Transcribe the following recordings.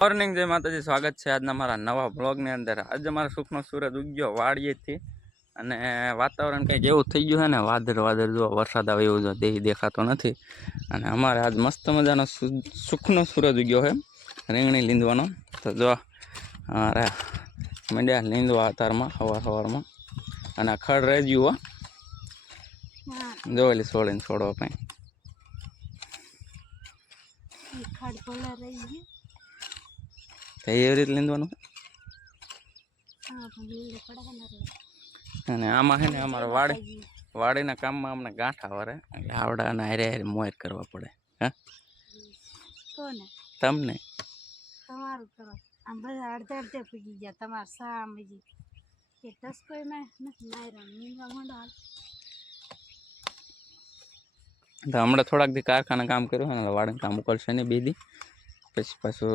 Morning જય માતાજી, સ્વાગત છે આજના મારા નવા બ્લોગની અંદર। આજે અમારા સુખનો સૂરજ ઉગ્યો વાડીએથી અને વાતાવરણ કંઈક એવું થઈ ગયું છે ને, વાદળ જો વરસાદ આવે એવું જો દેખાતો નથી। અને અમારે આજ મસ્ત મજાનો સુખનો સૂરજ ઉગ્યો છે રીંગણી લીંદવાનો। તો જો અરે મંડ્યા લીંદવા અતારમાં સવારમાં અને ખડ રહી ગયું જો એલી છોડીને છોડવા કંઈ એવી રીતે લીંદવાનું। અને આમાં છે ને અમારા વાડીના કામમાં અમને ગાંઠા વરે એટલે આવડાને હારે હારે મોર કરવા પડે। હા તમને તો હમણાં થોડાક દી કારખાના કામ કર્યું ને વાડીને કામ ઉકલશે ને 2 દી પછી પાછું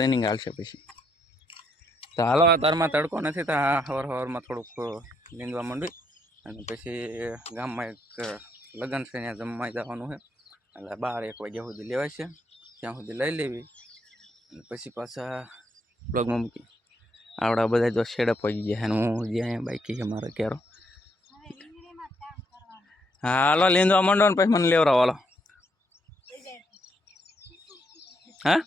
રનિંગ હાલશે પછી। તો હાલો અત્યારમાં તડકો નથી તો સવારમાં થોડુંક લીંદવા માંડવી અને પછી ગામમાં એક લગ્ન છે ત્યાં જમવા જવાનું છે એટલે 12-1 વાગ્યા સુધી લેવાય છે, ત્યાં સુધી લઈ લેવી અને પછી પાછા બ્લોગમાં મૂકી આવડા બધા જો શેડપ પડી ગયા અને હું જ્યાં બાઈકી છે મારે ક્યારો। હા હાલો લીંદવા માંડો ને પછી મને લેવરાવો હાલો। હા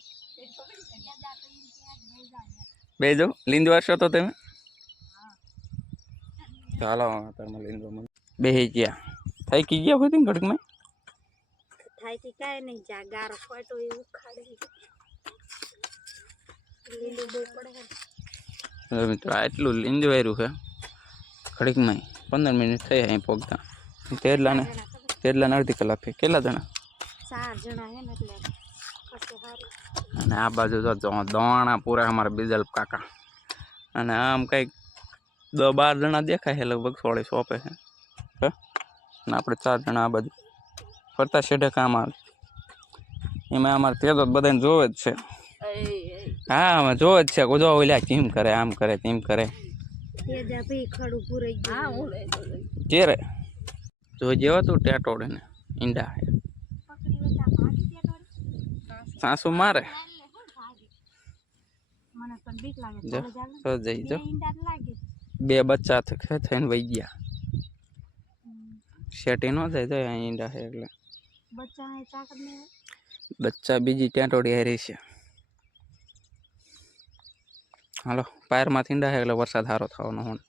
બે જો લીંદવા છો તો તમે ચાલો અત્યારમાં લીંદવા માંડો બેસી ગયા થાકી ગયા હોય ઘડીકમાં થાકી કાંઈ નહીં જા ગારો ફોટો એ ઉખાડી લીંદુ બહુ પડે મિત્રો આટલું લીંદવાયરું છે ઘડીકમાં 15 મિનિટ થઈ અહીં પહોંચતા। તેરલાને અડધી કલાક થઈ। કેટલા જણા? 4 જણા હે ને એટલે અને આ બાજુ તો દોણા પૂરા અમારા બીજલ કાકા અને આમ કંઈક 10-12 જણા દેખાય છે લગભગ 16 સોંપે છે અને આપણે 4 જણા આ બાજુ ફરતા શેઢે કામ આવે એમાં અમારે તેજો બધાને જોવે જ છે। હા અમે જોવે જ છે જો ઓલ્યા કેમ કરે આમ કરે તેમ કરે ચેરે જો જેવો તું ટેટોડે ને ઈંડા સાસુ મારે તો જઈ જો 2 બચ્ચા થઈને વહી ગયા શેટી ન જાય તો ઈંડા છે એટલે બચ્ચા બીજી ટેટોડી હારી છે। હાલો પાયરમાંથી ઈંડા છે એટલે વરસાદ સારો થવાનો હું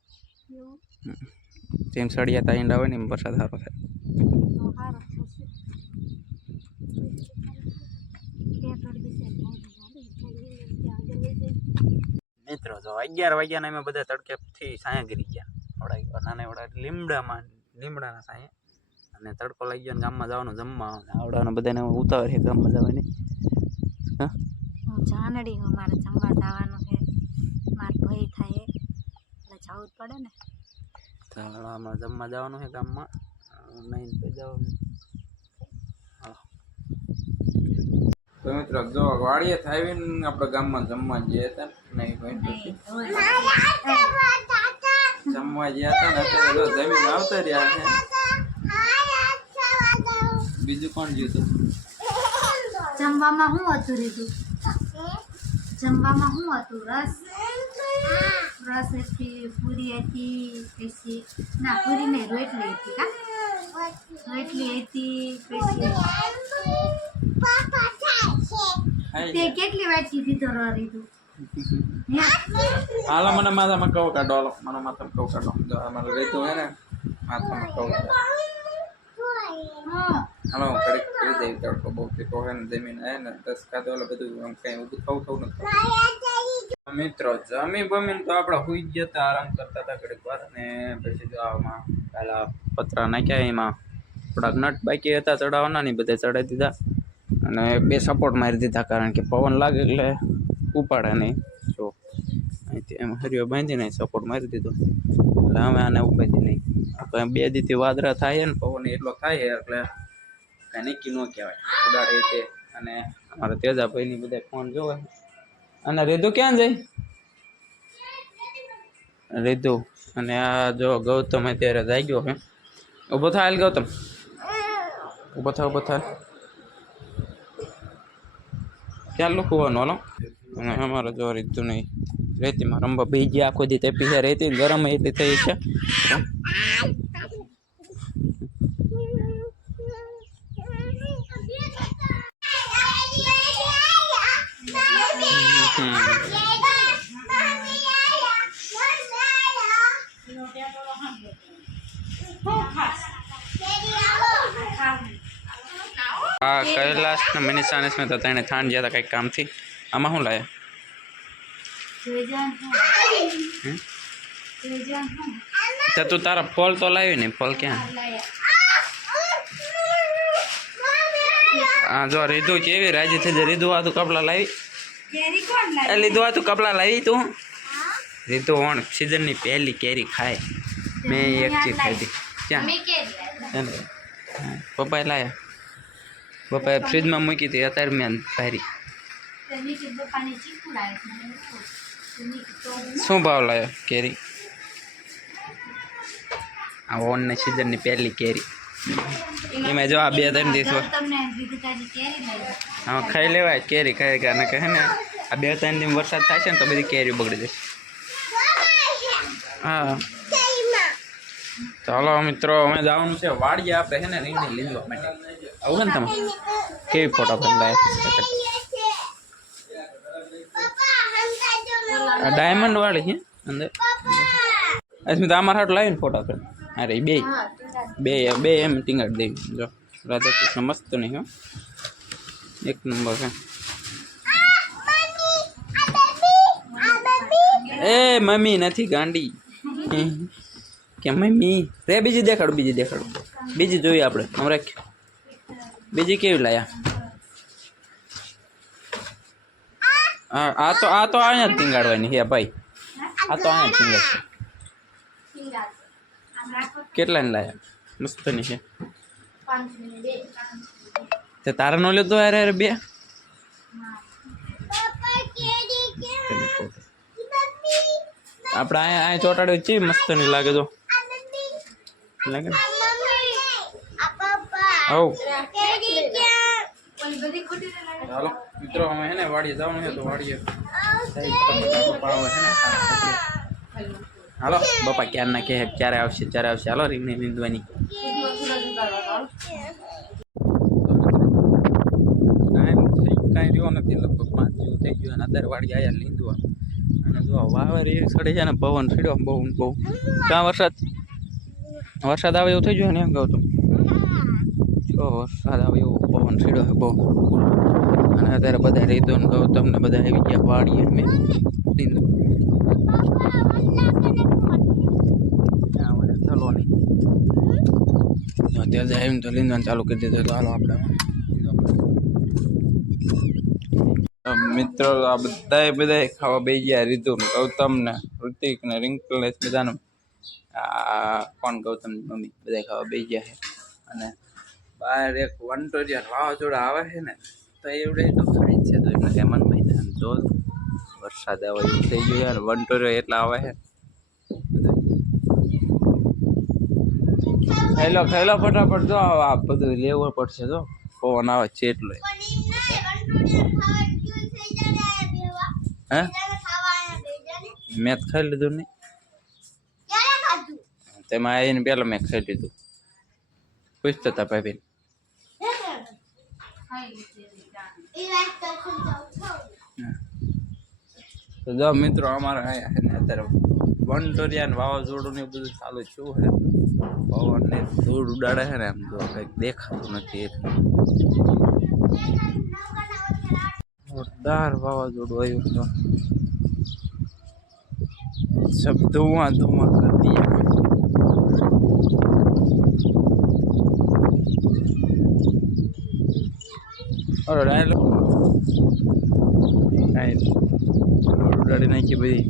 જેમ સળિયાતા ઈંડા હોય ને એમ વરસાદ સારો થાય। મિત્રો જો 11 વાગ્યા અમે બધા તડકેથી સાયા ગરી ગયા નાના લીમડાના સાયા અને તડકો લઈ ગયો ને ગામમાં જવાનું જમવા આવડાને બધાને ઉતાવળ છે ગામમાં જવાની। હા જાનડી હું મારે જમવા જવાનું છે માર ભઈ થાય એટલે જવું જ પડે ને તો આમાં જમવા જવાનું છે ગામમાં નહીં તો જવાનું। તો મિત્રો જો વાડીએ આવીને આપણે ગામમાં જમવા ગયા હતા નહીં જમવા ગયા હતા ને અત્યારે જમીન આવતા રહ્યા છે। બીજું કોણ ગયું હતું જમવામાં શું હતું રીધું જમવામાં શું હતું રસ હતી પૂરી હતી પછી ના પૂરી નહીં રોટલી હતી કા રોટલી હતી પછી તે કેટલી વાટકી દીધો રીધું હાલો મને માથામાં કહું કાઢો હાલો મને માથામાં કહું કાઢો જો અમારે રેતું હે ને માથામાં કહું હાલો કડીક કરી દઈ તડકો બહુ તીખો હે ને જમીન હે ને 10 ખાતો એટલે બધું આમ કઈ ઊભું થવું નથી। મિત્રો જમી બમીને તો આપણે સુઈ ગયા હતા આરામ કરતા હતા ઘડીક વાર અને પછી જો આમાં પહેલા પતરા નાખ્યા એમાં થોડાક નટ બાકી હતા ચડાવવાના ને બધા ચડાવી દીધા અને 2 સપોર્ટ મારી દીધા કારણ કે પવન લાગે એટલે ઉપાડે નહીં જો અહીંથી એમ હરિયો બાંધીને સપોર્ટ મારી દીધો એટલે અમે આને ઉપાડી નહીં 2 દીથી વાદળા થાય ને પવન એટલો થાય એટલે કાંઈ નક્કી ન કહેવાય ઉડાડે તે અને અમારા તેજાભાઈની બધા ફોન જોવે અને રીધુ ક્યાં જાય રીધુ અને આ જો ગૌતમ અત્યારે જાગ્યો છે ઊભો થાય હાલ ગૌતમ ઊભો થાય ત્યાં લખવાનું હાલો. અને અમારે જો રીતું નહીં રેતીમાં રમવા બે ગયા આખો દી તે પીછે રેતી ગરમ એટલી થઈ છે. હા કૈલાશ ને મનીષા ને તો તેને થાન ગયા હતા કંઈક કામથી. આમાં શું લાયા? તો તું તારા ફળ તો લાવી ને ફળ ક્યાં? હા જો રીધું કેવી રાજી થઈ જાય. રીધું આ તું કપડા લાવી લીધું આ તું કપડા લાવી તું રીધું ઓણ સિઝનની પહેલી કેરી ખાય. મેં એક ચીજ ખાધી ક્યાં પપ્પાએ લાયા. પપ્પાએ ફ્રીજમાં મૂકી હતી અત્યારે મેં ભારી. શું ભાવ લાવ્યો કેરી? આ ઓનની સિઝનની પહેલી કેરી એમાં જો આ 2-3 દિવસ હા ખાઈ લેવાય કેરી ખાઈ કારણ કે હે ને આ 2-3 દિવસ વરસાદ થાય છે ને તો બધી કેરી બગડી જશે. હા ચાલો મિત્રો અમે જવાનું છે વાડીએ આપણે છે ને રીંગણી લીધવા માટે. આવું ને તમે કેવી ફોટો પાડી ડાયમંડ વાળી છે અંદર. અસ્મિતા અમારા હાટ લાવીને ફોટો પાડ. અરે બે એમ ટીંગાડ દેવી. જો રાધા કૃષ્ણ મસ્ત નહીં હો એક નંબર છે. એ મમ્મી નથી ગાંડી કે મમ્મી રે બીજી દેખાડો બીજી જોઈએ આપણે. આમ રાખ બીજી કેવી લાયા? હા આ તો અહીંયા જ ટીંગાડવાની હે ભાઈ. આ તો અહીંયા ટીંગાડશે. કેટલાની લાયા? મસ્તની છે. તે તારા નો લીધો અરે બે આપણે અહીંયા ચોટાડ્યું છે મસ્ત નહીં લાગે તો લાગે ચાલો મિત્રો અમે હે ને વાડીએ જવાનું છે તો વાડીએ હાલો બાપા ક્યારે ના કે ક્યારે આવશે હાલો રીંગણી નીંદવાની. કાંઈ રહ્યો નથી લગભગ 5 જેવું થઈ ગયું અને અત્યારે વાડી આવ્યા લીંદવા. અને જો વાવર એ સડે છે ને પવન છડ્યો બહુ ક્યાં વરસાદ આવે એવું થઈ ગયું ને એમ કહું તું જો વરસાદ આવે એવો પવન છડ્યો છે બહુ. અને અત્યારે બધા રીતો ને ગૌતમ ને બધા આવી ગયા વાડીએ મેં લીંદવા. ચાલો નહીં અત્યારે જાય તો લીંદવાનું ચાલુ કરી દીધું. તો હાલો આપણે મિત્રો આ બધા ખાવા બે ગયા. રીતુ ગૌતમ ને ઋતિક ને રિંકલેશ બધાનું કોણ ગૌતમની મમ્મી બધા ખાવા બે ગયા છે. અને બહાર એક વંટોરિયા વાવાઝોડા આવે છે ને તો એવડે તો ખાય છે. તો એમને કઈ મનમાં થાય જો વરસાદ આવે એવું થઈ ગયું યાર. વંટોરિયા એટલા આવે છે. ખાઈ લો ફટાફટ. જો આ બધું લેવું પડશે. જો પવન આવે છે એટલો હે મેં ખાઈ લીધું નહીં તેમાં આવીને પેલા મેં ખાઈ લીધું. પૂછતા હતા ભાઈ તો જો મિત્રો અમારે અહીંયા છે ને અત્યારે વંટોરિયા વાવાઝોડું ને બધું ચાલુ થયું છે. પવન ને ધૂળ ઉડાડે છે ને એમ તો કંઈક દેખાતું નથી. જોરદાર વાવાઝોડું આવ્યું તો सब धुआं कर दिया. और ઉડાડી નાખી બધી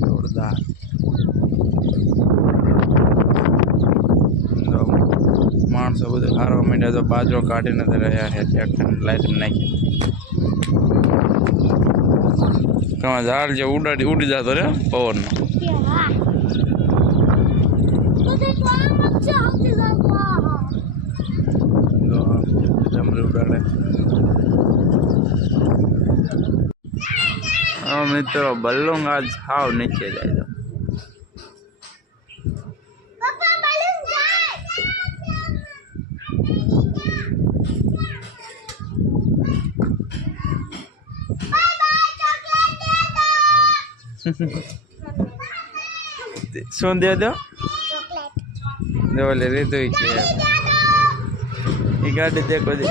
જોરદાર. માણસો બધું હારવા માંડ્યા. તો બાજરો કાઢી નથી રહ્યા છે. લાઈટ નાખી ઝાડ જે ઉડી જતો રે પવન નો. ડમરી ઉડાડે મિત્રો બલ્લુંગ આજ સાવ નીચે જાય છે. શું દે દો ઓલે રીતું કે એ ગાડી દેખો દે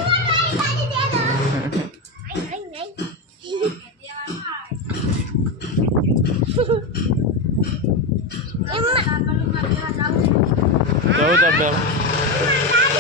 જવું તો